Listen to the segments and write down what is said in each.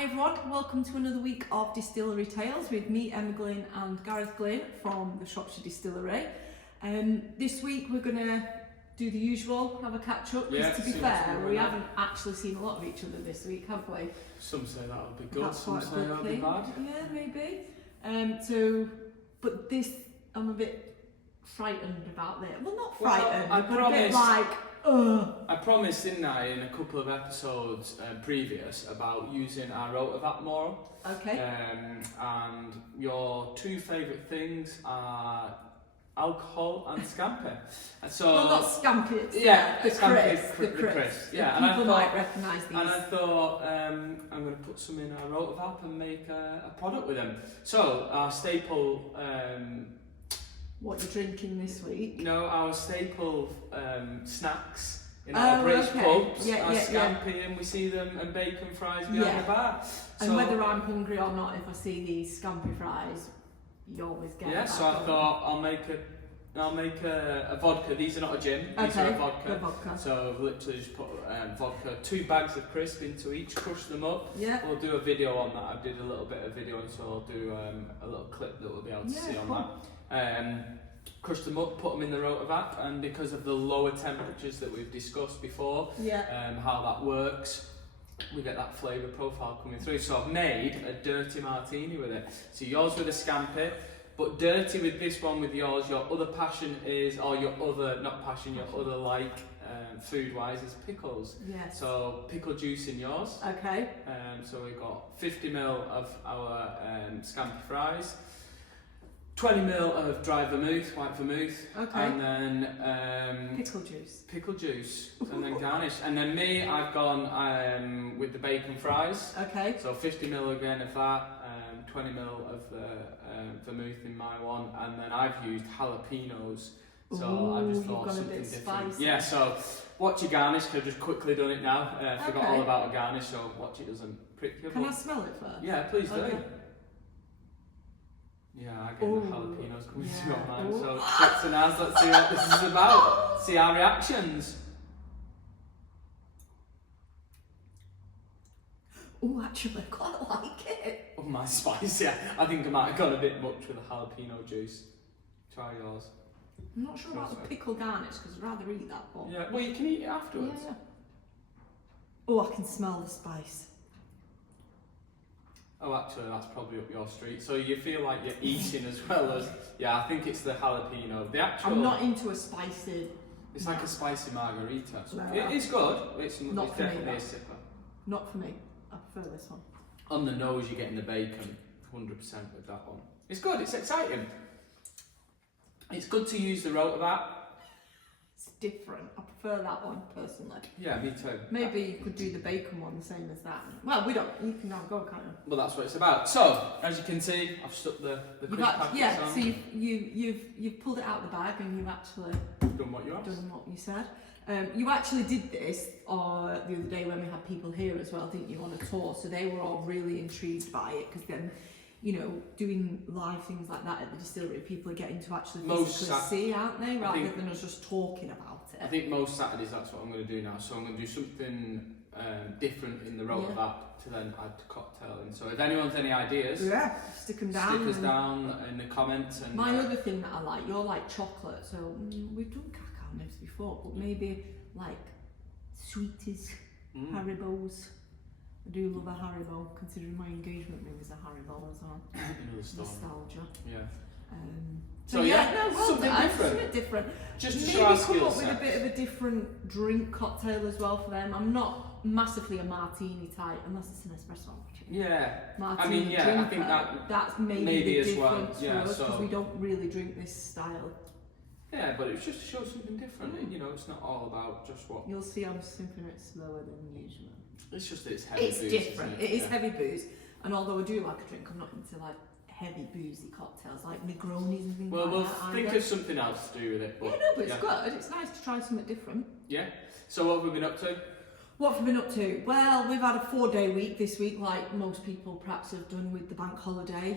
Hi everyone, welcome to another week of Distillery Tales with me, Emma Glynn and Gareth Glynn from the Shropshire Distillery. This week we're going to do the usual, have a catch up, because to be fair, we haven't actually seen a lot of each other this week, have we? Some say that'll be good, That's some say that'll be bad. Yeah, maybe. But this, I'm a bit frightened about this. Well, not frightened, but a bit like, ugh. I promised, didn't I, in a couple of episodes previous about using our Rotovap more. Okay. And your two favourite things are alcohol and Scampi. And so, well, not Scampi, it's the Scampi, the Chris. Yeah, and people might recognise these. And I thought I'm going to put some in our Rotovap and make a product with them. So our staple. What you're drinking this week? No, our staple snacks in our British pubs are Scampi, and we see them, and bacon fries behind the bar. And whether I'm hungry or not, if I see these Scampi fries, you always get. Yeah, so I thought I'll make a vodka. These are not a gin. These are a vodka. So I've literally just put vodka, 2 bags of crisp into each, crush them up. Yeah. We'll do a video on that. I did a little bit of video, and so I'll do a little clip that we'll be able to see on that. Crush them up, put them in the Rotovap, and because of the lower temperatures that we've discussed before, how that works, we get that flavour profile coming through. So I've made a dirty martini with it. So yours with a Scampi, but dirty with this one with yours. Your other passion is, or your other, not passion, your other like food-wise is pickles. Yes. So pickle juice in yours. Okay. So we've got 50ml of our Scampi fries, 20ml of dry vermouth, white vermouth, and then pickle juice, and then garnish. And then me, I've gone with the bacon fries. Okay. So 50ml again of that, 20ml of vermouth in my one, and then I've used jalapenos. So I just thought something different. Spicy. Yeah. So watch your garnish. Cause I've just quickly done it now. Forgot all about a garnish, so watch it doesn't prick you. Can I smell it first? Yeah, please do. Yeah, again, the jalapenos coming through your mind. So, chips and as, let's see what this is about. See our reactions. Oh, actually, I quite like it. Oh, my spice, yeah. I think I might have gone a bit much with the jalapeno juice. Try yours. I'm not sure about the pickle garnish because I'd rather eat that one. Yeah, well, you can eat it afterwards. Yeah. Oh, I can smell the spice. Oh, actually, that's probably up your street. So you feel like you're eating as well as... Yeah, I think it's the jalapeno. The actual... I'm not into a spicy... It's like a spicy margarita. So no, it is good. It's definitely a sipper. Not for me. I prefer this one. On the nose, you're getting the bacon, 100% with that one. It's good. It's exciting. It's good to use the Rotovap. It's different. I prefer that one personally. Yeah, me too. Maybe you could do the bacon one the same as that. Well, we don't. You can now go, can't you? Well, that's what it's about. So, as you can see, I've stuck the crisp packets on. So you've pulled it out of the bag and you've actually done what you asked. Done what you said. You actually did this the other day when we had people here as well, didn't you, on a tour? So they were all really intrigued by it because then, you know, doing live things like that at the distillery, people are getting to actually physically see, aren't they, rather than us just talking about it. I think most Saturdays that's what I'm going to do now. So I'm going to do something different in the Rotovap to then add cocktail in. So if anyone's any ideas, stick them down. Stick us down in the comments. And my other thing that I like, you're like chocolate, so we've done cacao nibs before, but maybe like sweeties, Haribos. I do love a Haribo, considering my engagement ring is a Haribo as well. Nostalgia. Yeah. Something different. Just maybe to show our come skill up with a set. bit of a different drink cocktail as well for them. I'm not massively a martini type, unless it's an espresso. Yeah. Martini I drinker, think that's maybe the as well. difference Yeah, for us, because we don't really drink this style. Yeah, but it's just to show something different. You know, it's not all about just what. You'll see I'm sipping it slower than usual. It's just that it's heavy booze. It's different. It is heavy booze, and although I do like a drink, I'm not into like heavy boozy cocktails like Negronis and things like that. Well, we'll think of something else to do with it. But, but it's good. It's nice to try something different. Yeah. So what have we been up to? What have we been up to? Well, we've had a 4-day week this week, like most people perhaps have done with the bank holiday.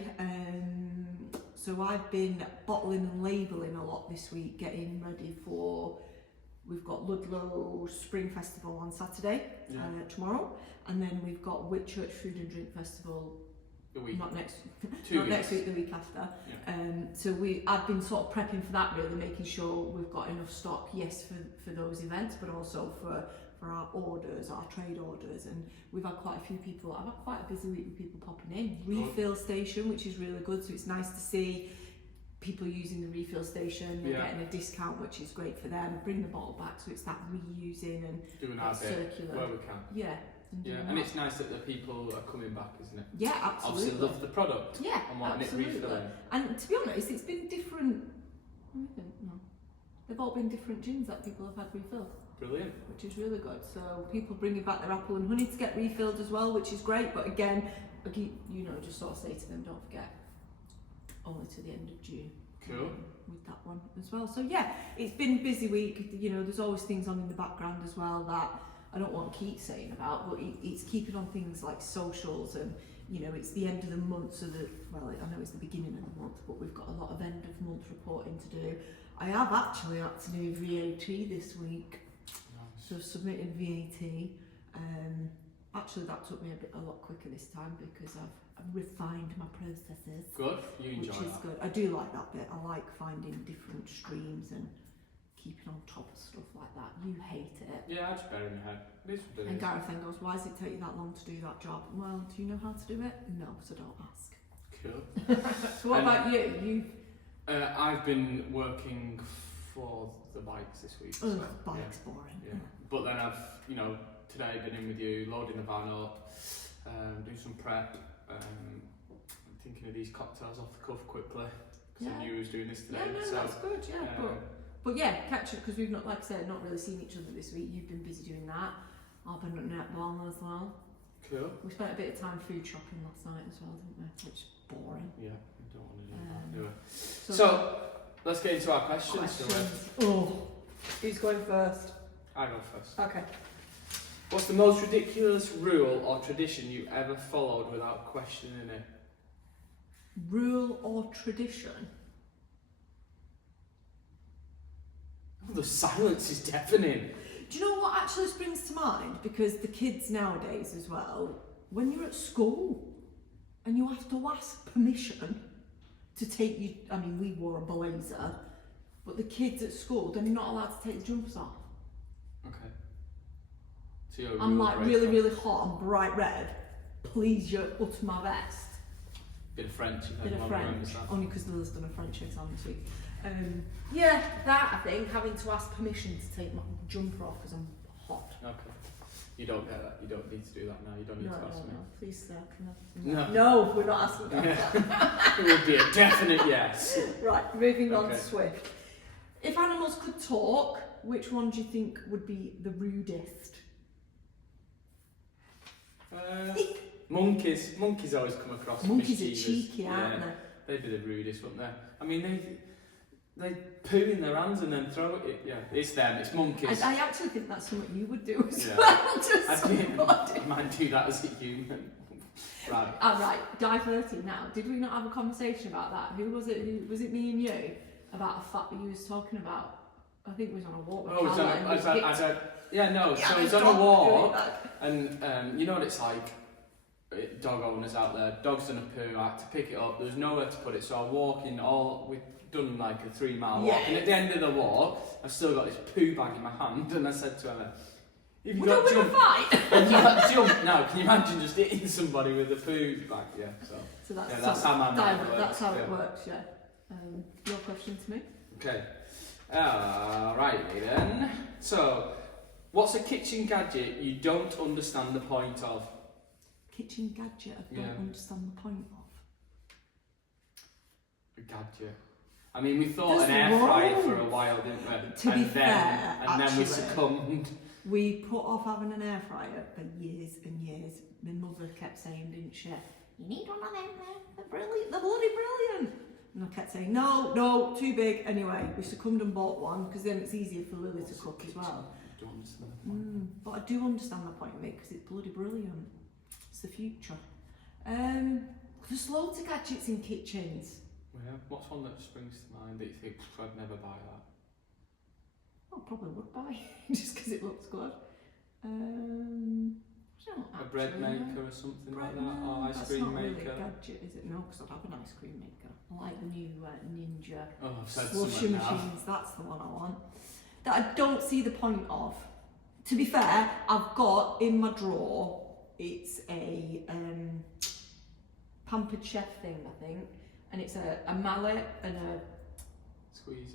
So I've been bottling and labelling a lot this week, getting ready for we've got Ludlow Spring Festival on Saturday, Yeah. tomorrow, and then we've got Whitchurch Food and Drink Festival. The week. Not next, Two not weeks. next week, the week after. Yeah. So I've been sort of prepping for that, really, making sure we've got enough stock, yes, for those events, but also for our orders, our trade orders, and we've had quite a few people. I've had quite a busy week with people popping in. Refill station, which is really good, so it's nice to see people using the refill station. They're getting a discount, which is great for them. Bring the bottle back, so it's that reusing and doing our bit circular where we can. Yeah. And it's nice that the people are coming back, isn't it? Yeah, absolutely. Obviously love the product. Yeah, and wanting absolutely. it refilling. And to be honest, it's been different. No, they've all been different gins that people have had refilled. Brilliant. Which is really good. So people bringing back their apple and honey to get refilled as well, which is great. But again, I keep, just sort of say to them, don't forget, only to the end of June. Cool. With that one as well. So yeah, it's been a busy week. There's always things on in the background as well that I don't want to keep saying about, but it's keeping on things like socials, and it's the end of the month, so I know it's the beginning of the month, but we've got a lot of end of month reporting to do. I have actually had to do VAT this week. Nice. So I've submitted VAT. Actually, that took me a lot quicker this time because I've refined my processes. Good, you enjoy which is good. I do like that bit. I like finding different streams and keeping on top of stuff like that. You hate it. Yeah, I just bear in my head. It is what it And is. Gareth then goes, why does it take you that long to do that job? Well, do you know how to do it? No, so don't ask. Cool. So what about you? I've been working for the bikes this week. Ugh, so, bike's boring. Yeah. But then I've, today been in with you, loading the van up, doing some prep, thinking of these cocktails off the cuff quickly, because I knew I was doing this today. Yeah, no, so, that's good, But yeah, catch up, because we've not, like I said, not really seen each other this week. You've been busy doing that. I've been at netball as well. Cool. We spent a bit of time food shopping last night as well, didn't we? Which is boring. Yeah, we don't want to do that, do we? So So, let's get into our questions. Who's going first? I go first. Okay. What's the most ridiculous rule or tradition you ever followed without questioning it? Rule or tradition? Oh, the silence is deafening. Do you know what actually springs to mind? Because the kids nowadays as well, when you're at school and you have to ask permission to take you, we wore a blazer, but the kids at school, they're not allowed to take the jumpers off. Okay. So you're I'm like really hot and bright red. Please, you utter my vest. Bit of French, you've had Bit of one French, remembers that. only because Lilla's done a French exam this week. That I think, having to ask permission to take my jumper off because I'm hot. Okay. You don't get that. You don't need to do that now. You don't need to ask me. No, please sir, can No. I? No, we're not asking that. It would be a definite yes. Right, moving on Okay. to Swift. If animals could talk, which one do you think would be the rudest? Monkeys. Monkeys always come across Monkeys are mischievous. cheeky, aren't they? They'd be the rudest, wouldn't they? They poo in their hands and then throw it. Yeah, it's them. It's monkeys. I actually think that's something you would do as Yeah. well. To I might do that as a human. Right. Right, diverting now. Did we not have a conversation about that? Who was it? Was it me and you about a fact that you was talking about? I think it was on a walk with Calla and we picked- so it's on dog a walk, doing and you know what it's like, dog owners out there, dog's done a poo, I had to pick it up, there was nowhere to put it, so I'm walking we've done like a 3-mile walk, and at the end of the walk, I've still got this poo bag in my hand, and I said to Emma, if you We're not got in a fight. jump now, can you imagine just hitting somebody with a poo bag? Yeah, So that's how my mind works. That's how it works, yeah. Your question to me? Okay. Righty then. So, what's a kitchen gadget you don't understand the point of? Kitchen gadget I don't understand the point of. A gadget. We thought There's an air fryer loads. for a while, didn't we? To be fair, then we actually, succumbed. We put off having an air fryer for years and years. My mother kept saying, didn't she? You need one of them there. They're brilliant. They're bloody brilliant. And I kept saying, no, too big. Anyway, we succumbed and bought one because then it's easier for Lily to cook as well. I don't understand the point. But I do understand the point of it because it's bloody brilliant. It's the future. There's loads of gadgets in kitchens. Yeah. What's one that springs to mind that you think I'd never buy that? I probably would buy just because it looks good. I don't A bread maker or something like that, or ice cream maker. That's not really a gadget, is it? No, because I'd have an ice cream maker. I like the new Ninja slushy machines. That's the one I want. That I don't see the point of. To be fair, I've got in my drawer. It's a Pampered Chef thing, I think, and it's a mallet and a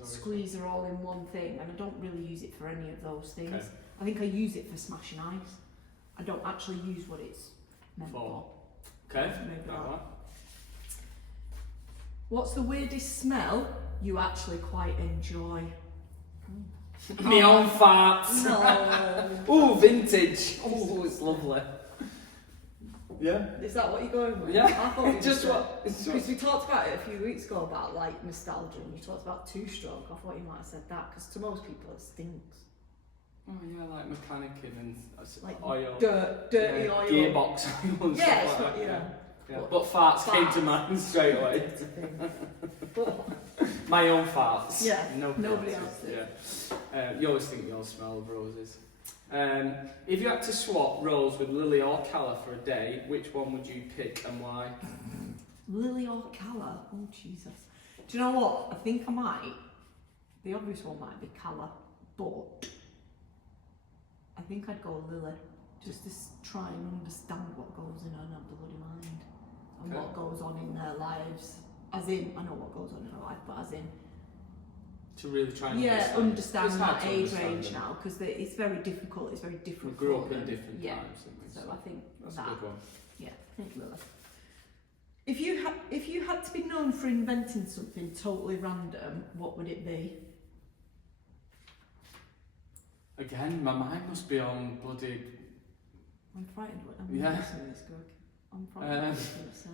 squeezer all in one thing, and I don't really use it for any of those things. Okay. I think I use it for smashing ice. I don't actually use what it's meant for. Okay. Maybe that. What's the weirdest smell you actually quite enjoy? My own farts. No. Ooh, vintage. Ooh, it's lovely. Yeah. Is that what you're going with? Yeah. I thought it Just was what? because we talked about it a few weeks ago about like nostalgia, and you talked about two-stroke. I thought you might have said that because to most people it stinks. Oh yeah, like mechanicking and Like oil. dirty oil. Gearbox oil and Yeah, stuff it's like not, that. Yeah. But farts came to mind straight away. My own farts. Yeah, nobody else did. Yeah. You always think you all smell of roses. If you had to swap roles with Lily or Calla for a day, which one would you pick and why? Lily or Calla? Oh Jesus. Do you know what? I think I might. The obvious one might be Calla, but I think I'd go Lily, just to try and understand what goes in her bloody mind and what goes on in their lives. As in, I know what goes on in her life, but as in to really try and understand that age range now, because it's very difficult. It's very different. We grew up in different times. So I think that's a good one. Yeah, I think Lily. If you had to be known for inventing something totally random, what would it be? Again, my mind must be on bloody. I'm frightened. This good. I'm frightened. What it's going to say.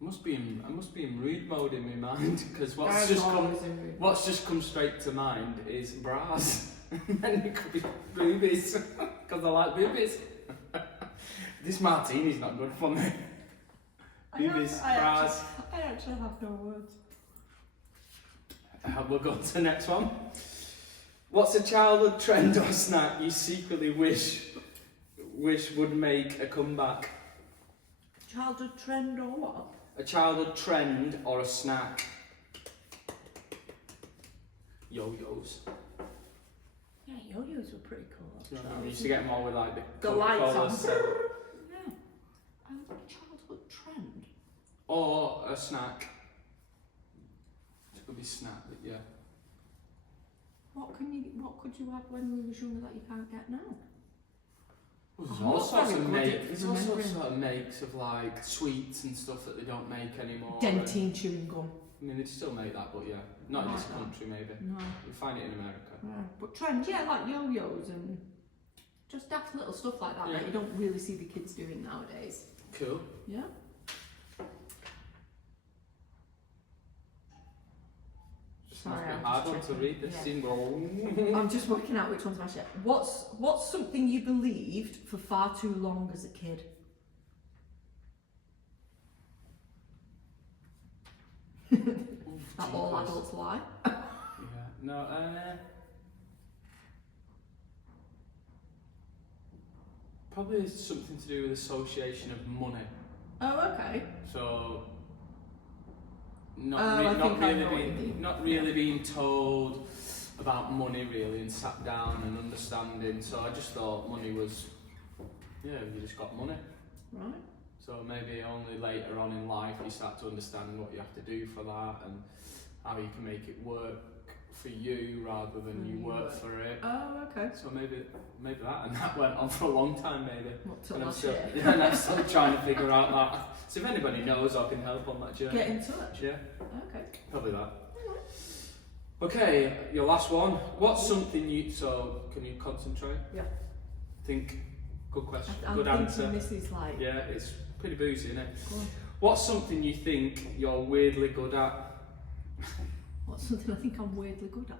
I must be in rude mode in my mind because what's just come straight to mind is bras. And then it could be boobies because I like boobies. This martini's not good for me. Boobies, bras. I actually have no words. We'll go to the next one. What's a childhood trend or snack you secretly wish would make a comeback? Childhood trend or what? A childhood trend or a snack? Yo-yos. Yeah, yo-yos were pretty cool. We used to get them all with like the lights on. Yeah. A childhood trend. Or a snack. It could be snack, but yeah. What could you have when we was younger that you can't get now? There's all sorts of makes of like sweets and stuff that they don't make anymore. Dentine chewing gum. I mean, they still make that, but yeah, not in this country maybe. No. You find it in America. Yeah. But trends, yeah, like yo-yos and just daft little stuff like that that you don't really see the kids doing nowadays. Cool. Yeah. Sorry, hard one to read this single. I'm just working out which one's my shit. What's something you believed for far too long as a kid? That all adults lie. Yeah. No. Probably something to do with association of money. Oh, okay. So. Not really being told about money really and sat down and understanding. So I just thought money was, you just got money. Right. So maybe only later on in life you start to understand what you have to do for that and how you can make it work for you rather than you work for it. Oh, okay. So maybe that, and that went on for a long time maybe. What, till and last year? And I'm still trying to figure out that. So if anybody knows, I can help on that journey. Get in touch. Yeah. Okay. Probably that. Okay, your last one. What's something so can you concentrate? Yeah. Think. Good question. I'm good answer. This is like. Yeah, it's pretty boozy, isn't it? Go on. What's something you think you're weirdly good at? What's something I think I'm weirdly good at?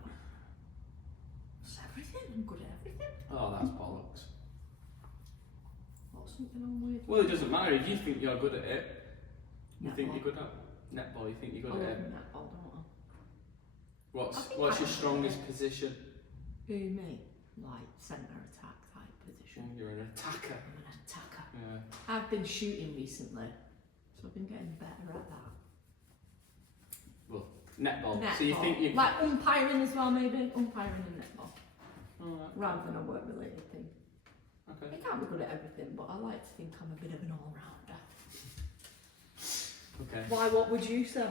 It's everything. I'm good at everything. Oh, that's bollocks. What's something I'm weird? Well, it doesn't matter if you think you're good at it. You Netball. think you're good at netball. You think you're good at it. Netball, don't I? What's your strongest position? Who, me? Like centre attack type position. You're an attacker. I'm an attacker. Yeah. I've been shooting recently, so I've been getting better at that. Well, netball. Netball. So you think you like umpiring as well, maybe umpiring and netball, rather than a work-related thing. Okay. I can't be good at everything, but I like to think I'm a bit of an all-rounder. Okay. Why? What would you say?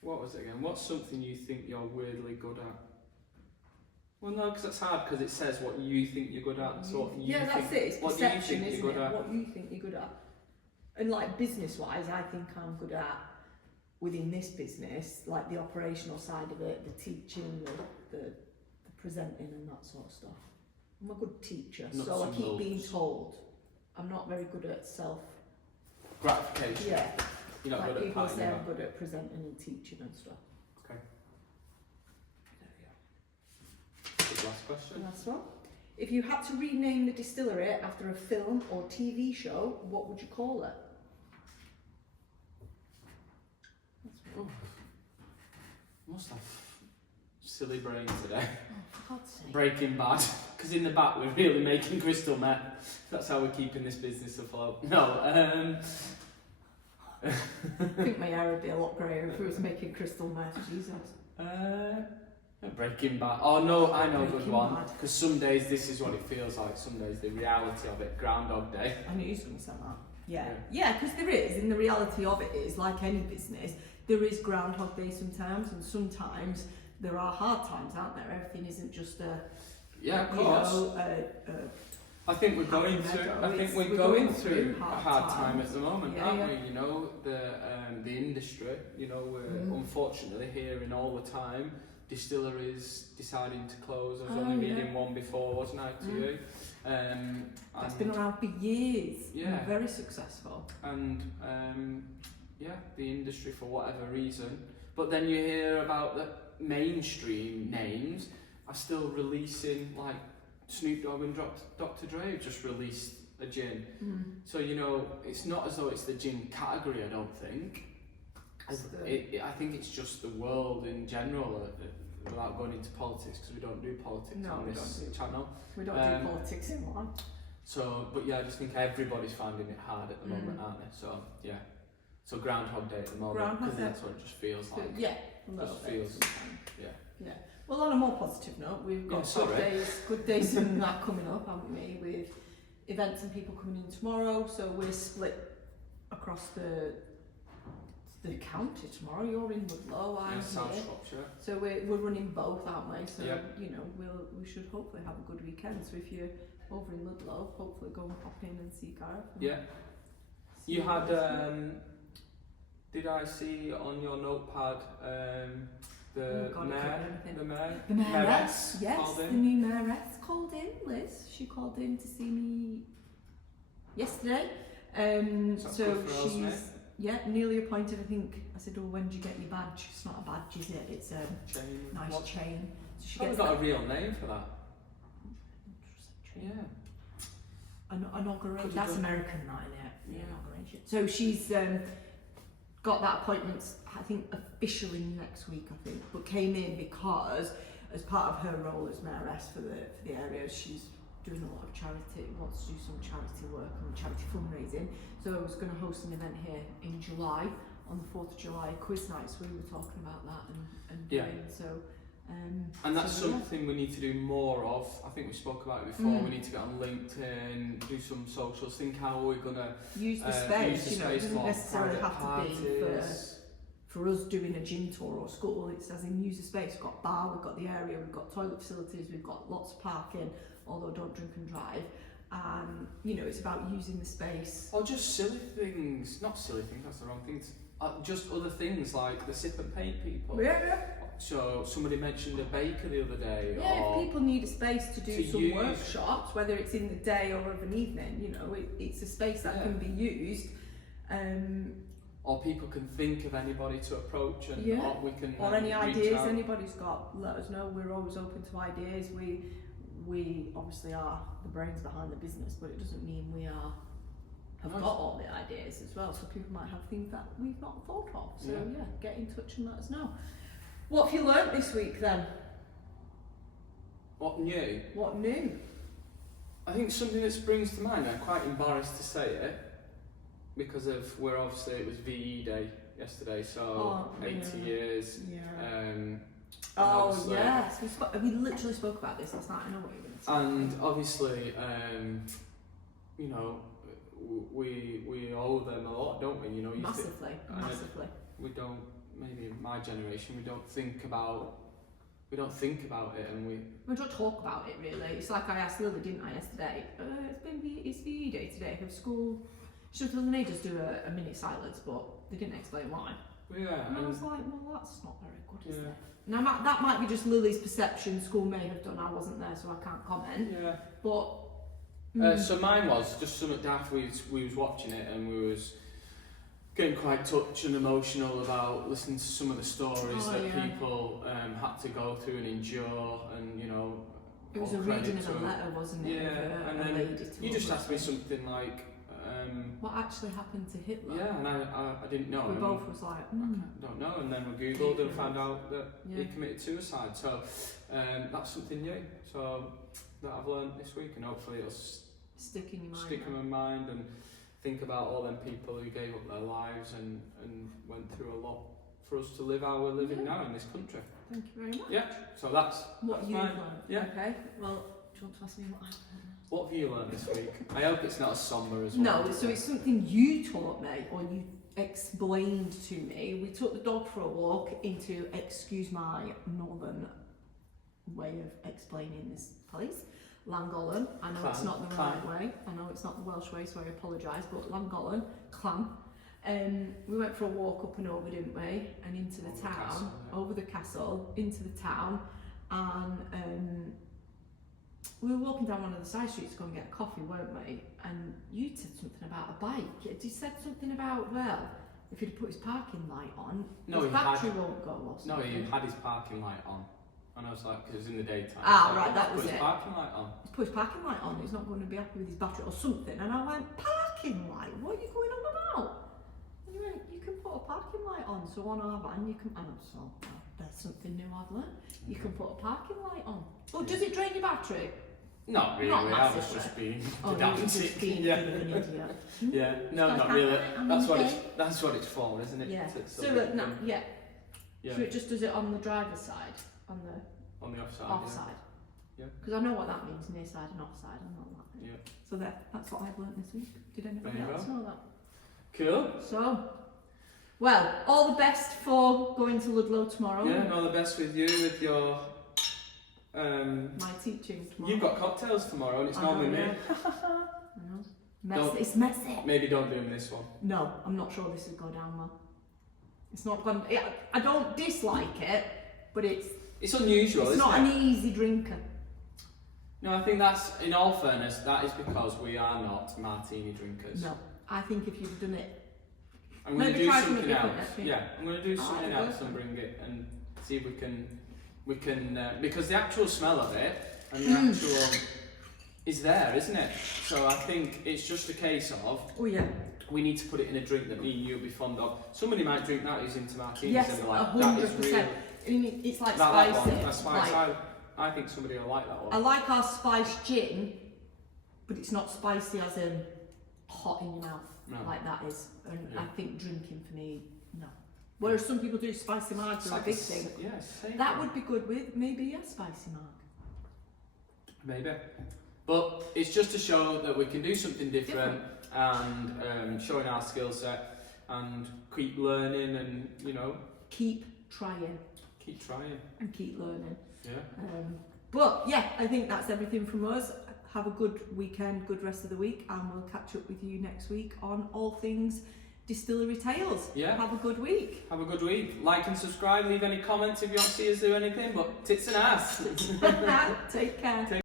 What was it again? What's something you think you're weirdly good at? Well, no, because that's hard because it says what you think you're good at. So what you that's think, it. It's what perception, do you think isn't you're good it? at? What you think you're good at. And like business-wise, I think I'm good at within this business, like the operational side of it, the teaching, the presenting, and that sort of stuff. I'm a good teacher, Nuts so I and keep bolts. being told. I'm not very good at self. Gratification. Yeah. You're not Like good at people patting say them I'm up. good at presenting and teaching and stuff. Okay. Good last question. Last one. If you had to rename the distillery after a film or TV show, what would you call it? Oh. Must have silly brain today. Oh, for God's sake. Breaking Bad. Because in the back we're really making crystal meth. That's how we're keeping this business afloat. No, I think my hair would be a lot greyer if it was making crystal meth. Jesus. Breaking Bad. Oh no, I know a good Breaking one. Bad. Because some days this is what it feels like. Some days the reality of it. Groundhog Day. I knew you was going to say that. Yeah, because there is, and the reality of it is, like any business, there is Groundhog Day sometimes, and sometimes there are hard times, aren't there? Everything isn't just a, Yeah, of you course. know, I think we're going happy through. meadow. I think we're We're going going through through a hard hard time times. at the moment, Yeah, aren't yeah. we? You know, the industry. You know, we're unfortunately hearing all the time distilleries deciding to close. I was only reading one before, wasn't I, to you? That's been around for years. Yeah. And very successful. And yeah, the industry for whatever reason. But then you hear about the mainstream names are still releasing, like Snoop Dogg and Dr. Dre have just released a gin. So you know, it's not as though it's the gin category. I don't think. I think it's just the world in general. Without going into politics, because we don't do politics on this channel. We don't do politics in one. So, but yeah, I just think everybody's finding it hard at the moment, aren't they? So, yeah. So Groundhog Day at the moment, because that's what it just feels like. Yeah, a little just bit. feels, Yeah. Well, on a more positive note, we've got good days and that coming up, haven't we? With events and people coming in tomorrow. So we're split across the county tomorrow. You're in Woodlow, I'm South here. Shropshire. So we're running both, aren't we? So Yeah. you know, we should hopefully have a good weekend. So if you're over in Ludlow, hopefully go and pop in and see Gareth. Yeah. You had did I see on your notepad the mayoress yes, called in? the new mayoress called in, Liz. She called in to see me yesterday. So she's newly appointed. I think I said, "Oh, when do you get your badge?" It's not a badge, is it? It's a nice chain. So she gets got a real name for that. Yeah. Inauguration. That's American, not in it. Yeah. Inauguration. So she's got that appointment, I think, officially next week, I think, but came in because as part of her role as mayoress for the area, she's doing a lot of charity, wants to do some charity work and charity fundraising. So I was going to host an event here in July, on the 4th of July, quiz nights. We were talking about that and doing so. And that's something we need to do more of. I think we spoke about it before. We need to get on LinkedIn, do some socials, think how we're going to use the space. You know, it doesn't for necessarily private have to be parties. for us doing a gym tour or school. It's as in use the space. We've got a bar, we've got the area, we've got toilet facilities, we've got lots of parking, although don't drink and drive. You know, it's about using the space. Or just silly things. Not silly things, that's the wrong thing. Just other things like the sip and paint people. Yeah. So somebody mentioned a baker the other day. Yeah, or if people need a space to do some use workshops, whether it's in the day or of an evening, you know, it's a space that can be used. Or people can think of anybody to approach, and or we can. Or any ideas out. anybody's got, let us know. We're always open to ideas. We obviously are the brains behind the business, but it doesn't mean we have got all the ideas as well. So people might have things that we've not thought of. So get in touch and let us know. What have you learnt this week then? What new? What new? I think something that springs to mind, I'm quite embarrassed to say it, because of where obviously it was VE Day yesterday, so 80 years. Yeah. Oh yes, we literally spoke about this last night. I know what you're going to say. And obviously, you know, we owe them a lot, don't we? You know, massively. We don't. Maybe in my generation, we don't think about it, and we don't talk about it really. It's like I asked Lily, didn't I, yesterday? It's VE Day today. Have school? She was made us do a minute silence, but they didn't explain why. Yeah. And I was like, well, that's not very good, is it? Now that might be just Lily's perception. School may have done. I wasn't there, so I can't comment. Yeah. But so mine was just something daft. We was watching it, and we was getting quite touched and emotional about listening to some of the stories that people had to go through and endure, and you know. It was a reading of a letter, wasn't it? Yeah, and then you just asked me something like. What actually happened to Hitler? Yeah, and I didn't know. We both was like, I don't know, and then we googled and found out that he committed suicide. So that's something new. So that I've learned this week, and hopefully it'll stick in your mind. Stick in my mind, and think about all them people who gave up their lives and went through a lot for us to live how we're living now in this country. Thank you very much. Yeah. So that's what you've learned. Yeah. Okay. Well, do you want to ask me what I've learned? What have you learned this week? I hope it's not as sombre as well. No, so it's something you taught me, or you explained to me. We took the dog for a walk into, excuse my northern way of explaining this place, Llangollen. I know it's not the right way. I know it's not the Welsh way, so I apologise, but Llangollen, Clan. We went for a walk up and over, didn't we? And into the town, over the castle, into the town, and we were walking down one of the side streets to go and get a coffee, weren't we? And you said something about a bike. You said something about, well, if he'd put his parking light on, his battery won't go or something. No, he had his parking light on. And I was like, because it was in the daytime. Right, that was it. Put his parking light on. He's put his parking light on, he's not going to be happy with his battery or something. And I went, parking light? What are you going on about? And you went, you can put a parking light on, so on our van you can, and I was like, there's something new I've learned. You can put a parking light on. Oh, does it drain your battery? Not really, I was just being pedantic. Yeah. An idiot. Yeah, no, not really. That's what it's for, isn't it? Yeah. So it just does it on the driver's side, on the offside. Offside. Yeah. Because I know what that means, near side and offside. I know that. Yeah. So that's what I've learnt this week. Did anybody else know that? Cool. So, well, all the best for going to Ludlow tomorrow. Yeah, and all the best with you, with your my teaching tomorrow. You've got cocktails tomorrow, and it's normally me. I know. It's messy. Maybe don't do this one. No, I'm not sure this will go down well. It's not gone. I don't dislike it, but it's unusual. It's not an easy drinker. No, I think that's, in all fairness, that is because we are not martini drinkers. No, I think if you've done it, I'm going to do something else. Yeah, I'm going to do something else and bring it and see if we can because the actual smell of it and the actual is there, isn't it? So I think it's just a case of we need to put it in a drink that me and you will be fond of. Somebody might drink that who's into martinis and be like, 100%. That is real. I mean, it's like spicy. I think somebody will like that one. I like our spiced gin, but it's not spicy as in hot in your mouth like that is. And I think drinking for me, no. Whereas some people do spicy margs are a big thing. That would be good with maybe a spicy marg. Maybe. But it's just to show that we can do something different. And showing our skill set and keep learning and, you know. Keep trying. Keep trying. And keep learning. Yeah. But yeah, I think that's everything from us. Have a good weekend, good rest of the week, and we'll catch up with you next week on all things Distillery Tales. Yeah. Have a good week. Have a good week. Like and subscribe. Leave any comments if you want to see us do anything. But tits and ass. Take care.